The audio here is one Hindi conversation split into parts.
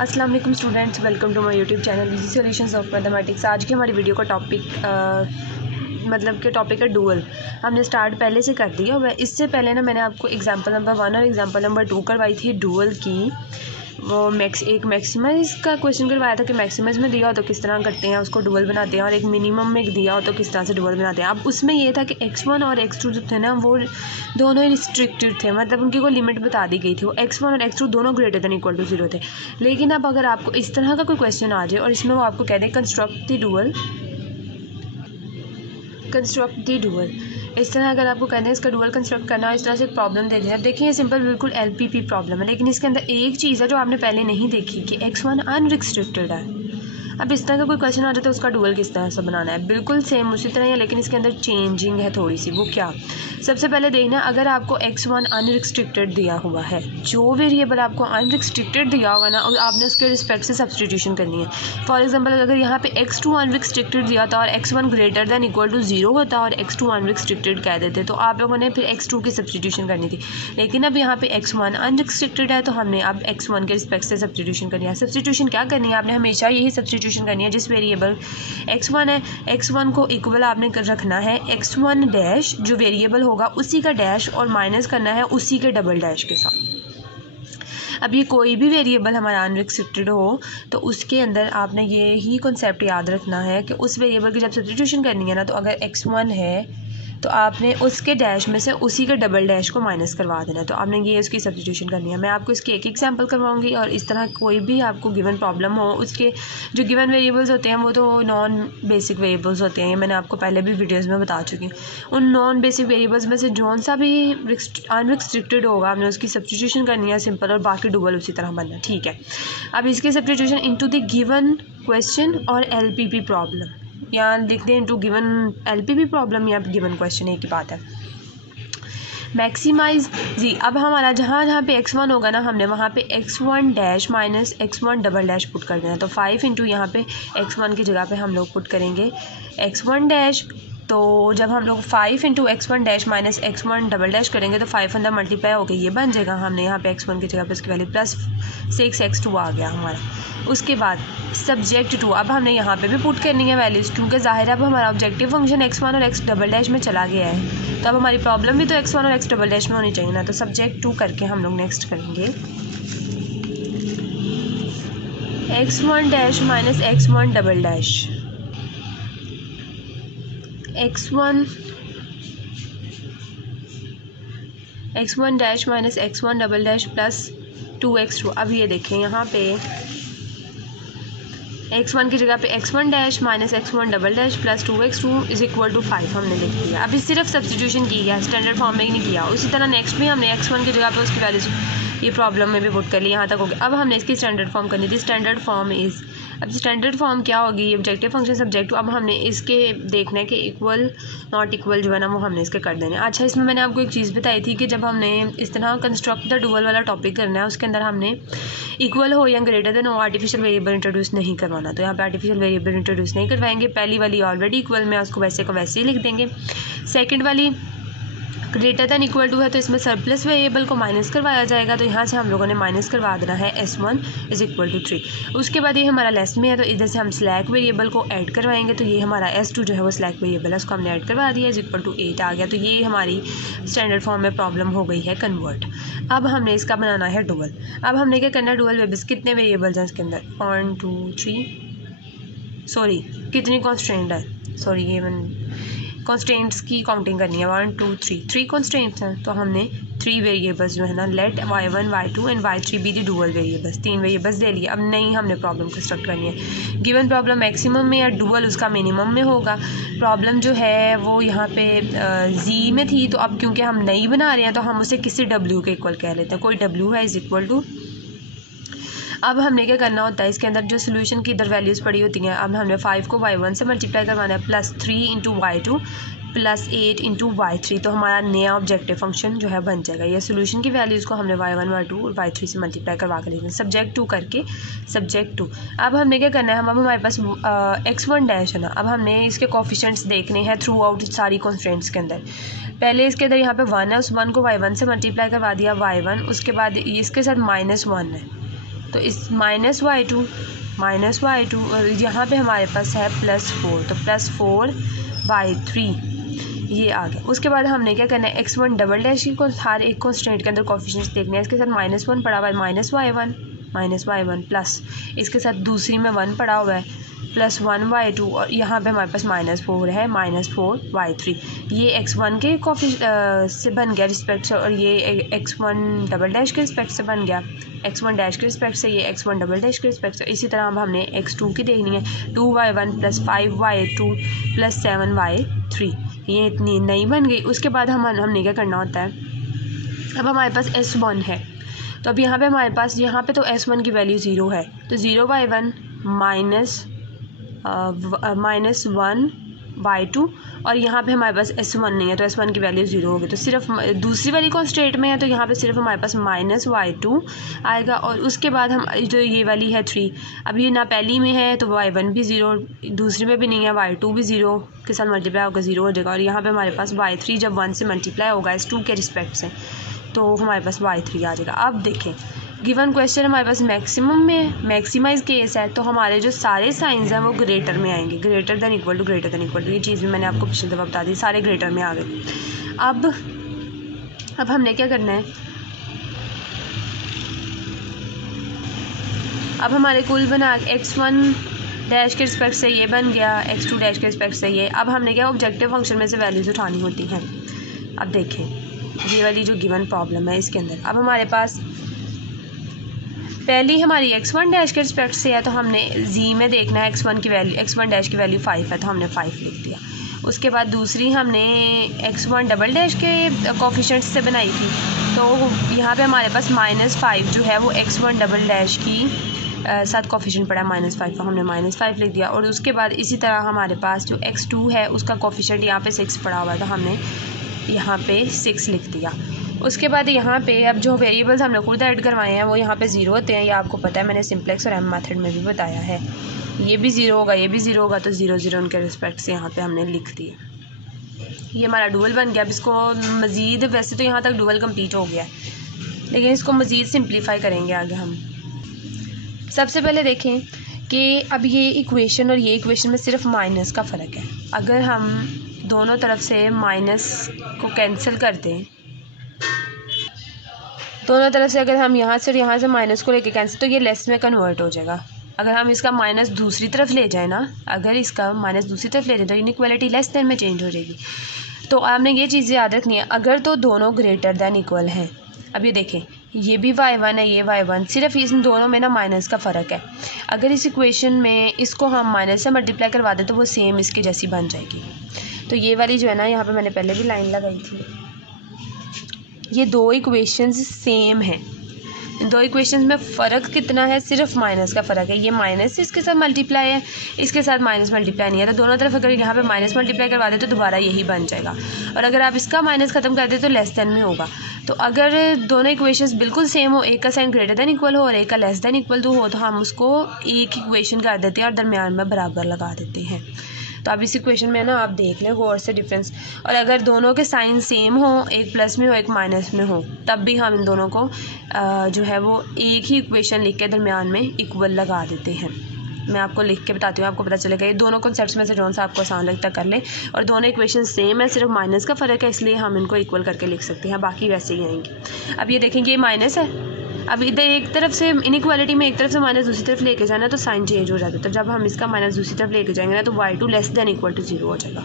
अस्सलाम वालेकुम students, welcome to my YouTube channel easy solutions of mathematics. आज की हमारी वीडियो का टॉपिक है डुअल। हमने स्टार्ट पहले से कर दिया हुआ है। इससे पहले ना मैंने आपको एग्जांपल नंबर 1 और एग्जांपल नंबर 2 करवाई थी डुअल की। वो एक मैक्सिमाइज़ का क्वेश्चन करवाया था कि मैक्सिमाइज़ में दिया हो तो किस तरह करते हैं, उसको डुअल बनाते हैं, और एक मिनिमम में दिया हो तो किस तरह से डुअल बनाते हैं। अब उसमें ये था कि x1 और x2 जो थे ना वो दोनों ही रिस्ट्रिक्टेड थे, मतलब उनकी कोई लिमिट बता दी गई थी। वो x1 और x2 दोनों ग्रेटर देन इक्वल टू 0 थे। लेकिन अब अगर आपको इस तरह का कोई क्वेश्चन आ जाए और इसमें वो आपको कह दें कंस्ट्रक्ट द डुअल, इस तरह अगर आपको कहना है इसका डुअल कंस्ट्रक्ट करना है, इस तरह से एक प्रॉब्लम दे दें। अब देखिए ये सिंपल बिल्कुल LPP प्रॉब्लम है, लेकिन इसके अंदर एक चीज़ है जो आपने पहले नहीं देखी कि x1 अनरिस्ट्रिक्टेड है। अब इस तरह का कोई क्वेश्चन आ जाए तो उसका डुअल किस तरह से बनाना है, बिल्कुल सेम उसी तरह है, लेकिन इसके अंदर चेंजिंग है थोड़ी सी। वो क्या, सबसे पहले देखना, अगर आपको x1 अनरिस्ट्रिक्टेड दिया हुआ है, जो वेरिएबल आपको अनरिस्ट्रिक्टेड दिया होगा ना, आपने उसके रिस्पेक्ट से सब्सटीट्यूशन करनी है। फॉर एग्जांपल अगर यहाँ पे x2 अनरिस्ट्रिक्टेड दिया था और x1 greater than equal to 0 होता और x2 अनरिस्ट्रिक्टेड कह देते तो आप लोगों ने फिर x2 की सब्सटीट्यूशन करनी थी। लेकिन अब यहाँ पे x1 अनरिस्ट्रिक्टेड है तो हमने अब x1 के रिस्पेक्ट से सब्सटीट्यूशन करनी है। सब्सटीट्यूशन क्या करनी है, आपने हमेशा यही सब्सटीट्यूशन करनी है जिस वेरिएबल x1 है, x1 को इक्वल आपने रखना है x1 डैश जो वेरिएबल होगा उसी का डैश, और माइनस करना है उसी के डबल डैश के साथ। अब ये कोई भी वेरिएबल हमारा अनरिस्ट्रिक्टेड हो तो उसके अंदर आपने ये ही कॉन्सेप्ट याद रखना है कि उस वेरिएबल की जब सब्स्टिट्यूशन करनी है ना, तो अगर x1 है तो आपने उसके डैश में से उसी के डबल डैश को माइनस करवा देना है। तो आपने ये उसकी सब्स्टिट्यूशन करनी है। मैं आपको इसके एक एग्जांपल करवाऊंगी, और इस तरह कोई भी आपको गिवन प्रॉब्लम हो, उसके जो गिवन वेरिएबल्स होते हैं वो तो नॉन बेसिक वेरिएबल्स होते हैं, ये मैंने आपको पहले भी वीडियोज़ में बता चुकी हूँ। उन नॉन बेसिक वेरिएबल्स में से जौन सा भी अनरिस्ट्रिक्टेड होगा आपने उसकी सब्स्टिट्यूशन करनी है सिंपल, और बाकी डुअल उसी तरह बनना। ठीक है, अब इसकी substitution into the given question और LPP प्रॉब्लम, यहाँ लिखते हैं इनटू गिवन LPP प्रॉब्लम या गिवन क्वेश्चन, एक ही बात है। मैक्सिमाइज जी, अब हमारा जहाँ जहाँ पे x1 होगा ना, हमने वहाँ पे x1 dash minus x1 double dash put कर देना। तो 5 इंटू यहाँ पे x1 की जगह पे हम लोग पुट करेंगे x1 डैश। तो जब हम लोग 5 into x1 dash minus x1 double dash करेंगे तो 5 अंदर मल्टीप्लाई होकर ये बन जाएगा। हमने यहाँ पे x1 की जगह पे उसकी वैल्यू प्लस 6x2 आ गया हमारा। उसके बाद सब्जेक्ट टू, अब हमने यहाँ पे भी पुट करनी है वैल्यूज़, क्योंकि ज़ाहिर है अब हमारा ऑब्जेक्टिव फंक्शन x1 और x डबल डैश में चला गया है, तो अब हमारी प्रॉब्लम भी तो x1 और x डबल डैश में होनी चाहिए ना। तो सब्जेक्ट टू करके हम लोग नेक्स्ट करेंगे x1 dash minus x1 double dash, x1 dash minus x1 double dash plus 2x2। अब ये देखें यहाँ पे x1 की जगह पे x1 dash minus x1 double dash plus 2x2 is equal to 5 हमने लिख दिया। अभी सिर्फ सब्स्टिट्यूशन की है, स्टैंडर्ड फॉर्म में ही नहीं किया। उसी तरह नेक्स्ट भी हमने x1 की जगह पे उसकी वैल्यूज ये प्रॉब्लम में भी पुट कर ली, यहाँ तक हो गया। अब हमने इसकी स्टैंडर्ड फॉर्म करनी थी। स्टैंडर्ड फॉर्म इज़, अब स्टैंडर्ड फॉर्म क्या होगी, ऑब्जेक्टिव फंक्शन सब्जेक्ट टू। अब हमने इसके देखना है कि इक्वल नॉट इक्वल जो है ना वो हमने इसके कर देने। अच्छा, इसमें मैंने आपको एक चीज़ बताई थी कि जब हमने इस तरह कंस्ट्रक्ट द डुअल वाला टॉपिक करना है, उसके अंदर हमने इक्वल हो या ग्रेटर देन हो आर्टिफिशियल वेरिएबल इंट्रोड्यूस नहीं करवाना। तो यहाँ पे आर्टिफिशियल वेरिएबल इंट्रोड्यूस नहीं करवाएंगे। पहली वाली ऑलरेडी इक्वल में, उसको वैसे को वैसे ही लिख देंगे। सेकेंड वाली ग्रेटर दैन इक्वल टू है तो इसमें सरप्लस वेरिएबल को माइनस करवाया जाएगा, तो यहाँ से हम लोगों ने माइनस करवा देना है s1 इज इक्वल टू 3। उसके बाद ये हमारा लेस में है तो इधर से हम स्लैक वेरिएबल को ऐड करवाएंगे, तो ये हमारा s2 जो है वो स्लैक वेरिएबल है, उसको हमने ऐड करवा दिया, इज इक्वल टू 8 आ गया। तो ये हमारी स्टैंडर्ड फॉर्म में प्रॉब्लम हो गई है कन्वर्ट। अब हमने इसका बनाना है डुअल। अब हमने क्या करना है, डुअल वेरिएबल्स कितने वेरिएबल्स हैं इसके अंदर, 1 2 3, सॉरी कितनी कॉन्स्ट्रेंट है, सॉरी ये कॉन्स्टेंट्स की काउंटिंग करनी है। 1 2 3 कॉन्स्टेंट्स हैं, तो हमने 3 वेरिएबल्स जो है ना, let y1 y2 and y3 be the dual variables, 3 variables दे लिए। अब नहीं हमने प्रॉब्लम कंस्ट्रक्ट करनी है। गिवन प्रॉब्लम मैक्सिमम में या डुअल उसका मिनिमम में होगा। प्रॉब्लम जो है वो यहाँ पे z में थी, तो अब क्योंकि हम नहीं बना रहे हैं तो हम उसे किसी w के इक्वल कह लेते हैं। कोई w है इज इक्वल टू, अब हमने क्या करना होता है, इसके अंदर जो सोल्यूशन की इधर वैल्यूज़ पड़ी होती हैं, अब हमने 5 को y1 से मल्टीप्लाई करवाना है, plus 3 into y2 plus 8 into y3, तो हमारा नया ऑब्जेक्टिव फंक्शन जो है बन जाएगा। ये सोल्यूशन की वैल्यूज़ को हमने y1 y2 और y3 से मल्टीप्लाई करवा कर लेंगे, सब्जेक्ट टू करके सब्जेक्ट टू। अब हमने क्या करना है, अब हमारे पास x1 डैश है ना, अब हमने इसके कोफिशिएंट्स देखने हैं थ्रू आउट सारी कॉन्स्टेंट्स के अंदर। पहले इसके अंदर यहाँ पे 1 है, उस 1 को y1 से मल्टीप्लाई करवा दिया y1, उसके बाद इसके साथ -1 है, तो इस -y2 और यहाँ पे हमारे पास है +4, तो +4y3 ये आ गया। उसके बाद हमने क्या करना है, x1 डबल डैश को हर एक कॉन्स्टेंट के अंदर कोफिशिएंट्स देखने हैं। इसके साथ -1 पड़ा हुआ है, -y1 प्लस इसके साथ दूसरी में 1 पड़ा हुआ है +1y2 और यहाँ पे हमारे पास -4 है, -4y3। ये x1 के से बन गया रिस्पेक्ट से, और ये x1 डबल डैश के रिस्पेक्ट से बन गया, x1 डैश के रिस्पेक्ट से, ये x1 डबल डैश के रिस्पेक्ट से। इसी तरह अब हमने x2 की देखनी है, 2y1 + 5y2 + 7y3, ये इतनी नई बन गई। उसके बाद हमने क्या करना होता है, अब हमारे पास S1 है, तो अब यहाँ पे हमारे पास यहाँ पे तो S1 की वैल्यू 0 है, तो 0y1 -1y2, और यहाँ पे हमारे पास S1 नहीं है, तो S1 की वैल्यू 0 होगी। तो सिर्फ दूसरी वाली कॉन्स्टेंट में है, तो यहाँ पे सिर्फ हमारे पास -y2 आएगा, और उसके बाद हम जो ये वाली है 3, अब ये ना पहली में है तो y1 भी 0, दूसरी में भी नहीं है, y2 भी 0 के साथ मल्टीप्लाई होगा 0 हो जाएगा, और यहाँ पे हमारे पास y3 जब 1 से मल्टीप्लाई होगा S2 के रिस्पेक्ट से, तो हमारे पास y3 आ जाएगा। अब देखें, गिवन क्वेश्चन हमारे पास मैक्सिमम में मैक्सिमाइज केस है, तो हमारे जो सारे साइंस हैं वो ग्रेटर में आएंगे, ग्रेटर देन इक्वल टू, ये चीज़ भी मैंने आपको पिछली दफ़ा बता दी, सारे ग्रेटर में आ गए। अब हमने क्या करना है, अब हमारे कुल बना x1 डैश के रिस्पेक्ट से ये बन गया, x2 डैश के रिस्पेक्ट से ये। अब हमने क्या ऑब्जेक्टिव फंक्शन में से वैल्यूज़ उठानी होती हैं। अब देखें ये वाली जो गिवन प्रॉब्लम है इसके अंदर, अब हमारे पास पहली हमारी x1 डैश के रिस्पेक्ट से है, तो हमने जी में देखना है x1 डैश की वैल्यू 5 है, तो हमने 5 लिख दिया। उसके बाद दूसरी हमने x1 डबल डैश के कोफिशिएंट्स से बनाई थी, तो यहाँ पे हमारे पास -5 जो है वो x1 डबल डैश की साथ कोफिशिएंट पड़ा है -5, तो हमने -5 लिख दिया। और उसके बाद इसी तरह हमारे पास जो x2 है उसका कोफिशिएंट यहाँ पे 6 पड़ा हुआ है, तो हमने यहाँ पे 6 लिख दिया। उसके बाद यहाँ पे अब जो वेरिएबल्स हमने खुद ऐड करवाए हैं वो यहाँ पे 0 होते हैं, ये आपको पता है, मैंने सिंप्लेक्स और एम मेथड में भी बताया है। ये भी 0 होगा, ये भी 0 होगा, तो 0 0 उनके रिस्पेक्ट से यहाँ पे हमने लिख दिया। ये हमारा डुअल बन गया। अब इसको मज़ीद, वैसे तो यहाँ तक डुअल कंप्लीट हो गया है, लेकिन इसको मज़ीद सिंप्लीफाई करेंगे आगे हम। सबसे पहले देखें कि अब ये इक्वेशन और ये इक्वेशन में सिर्फ माइनस का फ़र्क है। अगर हम दोनों तरफ से माइनस को कैंसिल कर दें, दोनों तरफ से अगर हम यहाँ से और यहाँ से माइनस को लेके कैंसिल, तो ये लेस में कन्वर्ट हो जाएगा। अगर हम इसका माइनस दूसरी तरफ ले जाए ना, अगर इसका माइनस दूसरी तरफ ले जाए तो इनइक्वालिटी लेस देन में चेंज हो जाएगी। तो आपने ये चीज़ याद रखनी है, अगर तो दोनों ग्रेटर देन इक्वल हैं। अब ये देखें, ये भी y1 है, ये y1, सिर्फ इन दोनों में ना माइनस का फ़र्क है। अगर इस इक्वेशन में इसको हम माइनस से मल्टीप्लाई करवा दें तो वो सेम इसके जैसी बन जाएगी। तो ये वाली जो है ना, यहाँ पे मैंने पहले भी लाइन लगाई थी, ये दो इक्वेशंस सेम हैं। इन दो इक्वेशंस में फ़र्क कितना है, सिर्फ माइनस का फ़र्क है। ये माइनस इसके साथ मल्टीप्लाई है, इसके साथ माइनस मल्टीप्लाई नहीं है, तो दोनों तरफ अगर यहाँ पे माइनस मल्टीप्लाई करवा दे तो दोबारा यही बन जाएगा। और अगर आप इसका माइनस ख़त्म कर दे तो लेस देन में होगा। तो अगर दोनों इक्वेशंस बिल्कुल सेम हो, एक का साइन ग्रेटर देन इक्वल हो और एक का लेस देन इक्वल टू हो, तो हम उसको एक इक्वेशन कर देते हैं और दरमियान में बराबर लगा देते हैं। तो अब इस इक्वेशन में ना आप देख लें गौर से डिफरेंस, और अगर दोनों के साइन सेम हो, एक प्लस में हो एक माइनस में हो, तब भी हम इन दोनों को जो है वो एक ही इक्वेशन लिख के दरमियान में इक्वल लगा देते हैं। मैं आपको लिख के बताती हूँ, आपको पता चलेगा। ये दोनों कॉन्सेप्ट्स में से जौन सा आपको आसान लगता कर ले, और दोनों इक्वेशन सेम है, सिर्फ माइनस का फ़र्क है, इसलिए हम इनको इक्वल करके लिख सकते हैं, बाकी वैसे ही आएंगे। अब ये देखेंगे, ये माइनस है, अब इधर एक तरफ से इनइक्वालिटी में एक तरफ से माइनस दूसरी तरफ लेके जाना तो साइन चेंज हो जाता है। तो जब हम इसका माइनस दूसरी तरफ लेके जाएंगे ना, तो y2 less than equal to 0 हो जाएगा।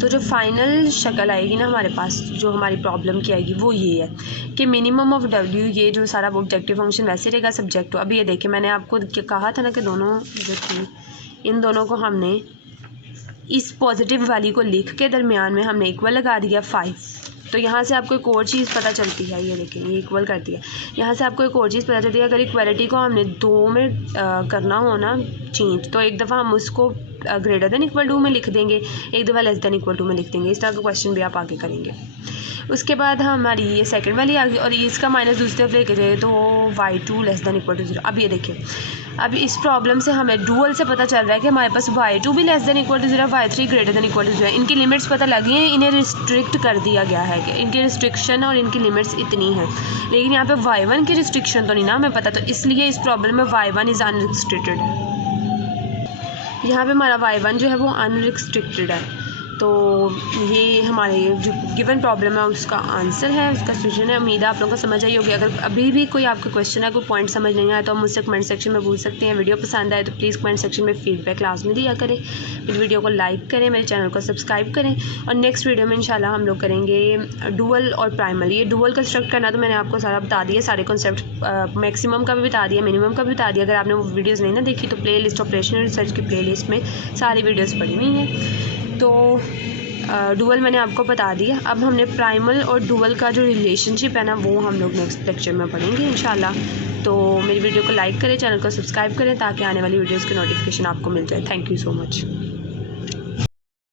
तो जो फाइनल शक्ल आएगी ना हमारे पास, जो हमारी प्रॉब्लम की आएगी, वो ये है कि मिनिमम ऑफ w, ये जो सारा ऑब्जेक्टिव फंक्शन वैसे रहेगा सब्जेक्ट टू। अब ये देखिए, मैंने आपको कहा था ना कि दोनों जो थी, इन दोनों को हमने इस पॉजिटिव वाली को लिख के दरमियान में हमने इक्वल लगा दिया 5। तो यहाँ से आपको एक और चीज़ पता चलती है, ये देखें, ये इक्वल कर दिया। यहाँ से आपको एक और चीज़ पता चलती है, अगर इक्वालिटी को हमने 2 में करना हो ना चेंज, तो एक दफ़ा हम उसको ग्रेटर देन इक्वल टू में लिख देंगे, एक दफ़ा लेस देन इक्वल टू में लिख देंगे। इस तरह का क्वेश्चन भी आप आगे करेंगे। उसके बाद हमारी ये सेकंड वाली आ गई और इसका माइनस दूसरी तरफ लेके जाए तो y2 less than equal to 0। अब ये देखिए, अब इस प्रॉब्लम से हमें डुअल से पता चल रहा है कि हमारे पास y2 भी less than equal to 0, y3 greater than equal to 0 है। इनकी लिमिट्स पता लगी हैं, इन्हें रिस्ट्रिक्ट कर दिया गया है कि इनकी रिस्ट्रिक्शन और इनकी लिमिट्स इतनी हैं, लेकिन यहाँ पे y1 की रिस्ट्रिक्शन तो नहीं ना हमें पता, तो इसलिए इस प्रॉब्लम में y1 इज़ अनरिस्ट्रिक्टेड है। यहाँ पे हमारा y1 जो है वो अनरिस्ट्रिक्टेड है। तो ये हमारे जो गिवन प्रॉब्लम है उसका आंसर है, उसका सोल्यूशन है। उम्मीद है आप लोगों को समझ आई होगी। अगर अभी भी कोई आपका क्वेश्चन है, कोई पॉइंट समझ नहीं आया तो आप मुझसे कमेंट सेक्शन में पूछ सकते हैं। वीडियो पसंद आए तो प्लीज़ कमेंट सेक्शन में फीडबैक लाजमी दिया करें। मेरी वीडियो को लाइक करें, मेरे चैनल को सब्सक्राइब करें और नेक्स्ट वीडियो में इंशाल्लाह हम लोग करेंगे डुअल और प्राइमल। ये डुअल कंस्ट्रक्ट करना तो मैंने आपको सारा बता दिया, सारे कॉन्सेप्ट मैक्सिमम का भी बता दिया, मिनिमम का भी बता दिया। अगर आपने वो वीडियोज़ नहीं ना देखी तो प्ले लिस्ट ऑपरेशनल रिसर्च की प्ले लिस्ट में सारी वीडियोज़ पड़ी हुई हैं। तो डुअल मैंने आपको बता दिया। अब हमने प्राइमल और डुअल का जो रिलेशनशिप है ना वो हम लोग नेक्स्ट लेक्चर में पढ़ेंगे इंशाल्लाह। तो मेरी वीडियो को लाइक करें, चैनल को सब्सक्राइब करें ताकि आने वाली वीडियोज़ की नोटिफिकेशन आपको मिल जाए। Thank you so much.